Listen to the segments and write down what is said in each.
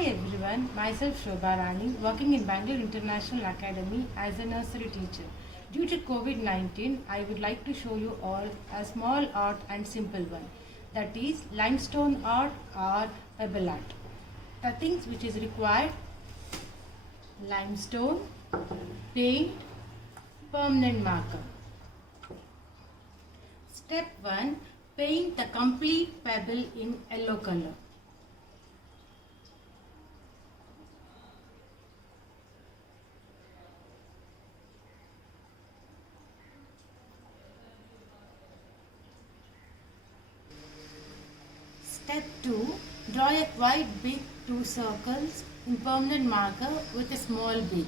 Hi everyone, myself Shobha Rani, working in Bangalore International Academy as a nursery teacher. Due to COVID-19, I would like to show you all a small art and simple one, that is limestone art or pebble art. The things which is required: limestone, paint, permanent marker. Step 1. Paint the complete pebble in yellow color. Step 2. Draw a quite big 2 circles in permanent marker with a small beak.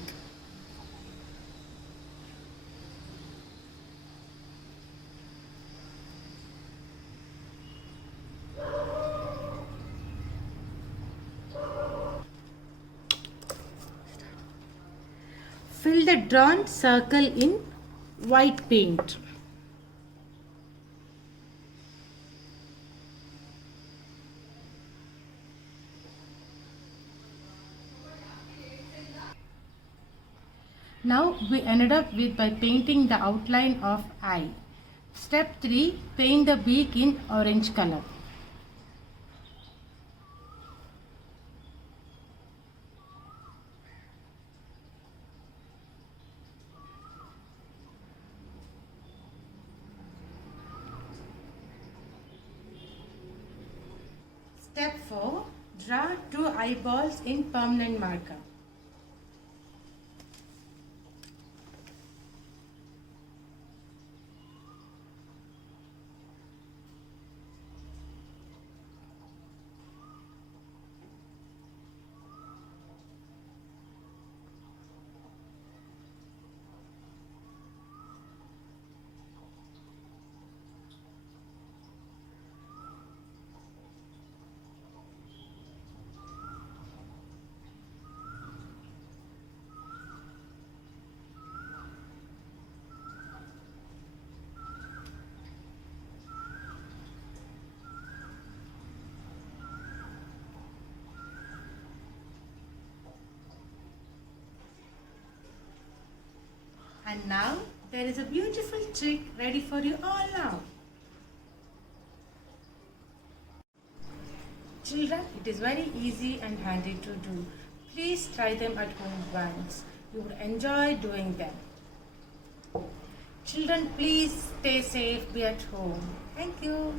Fill the drawn circle in white paint. Now we ended up with by painting the outline of eye. Step 3. Paint the beak in orange color. Step 4. Draw 2 eyeballs in permanent marker. And now there is a beautiful trick ready for you all now. Children, it is very easy and handy to do. Please try them at home once. You would enjoy doing them. Children, please stay safe, be at home. Thank you.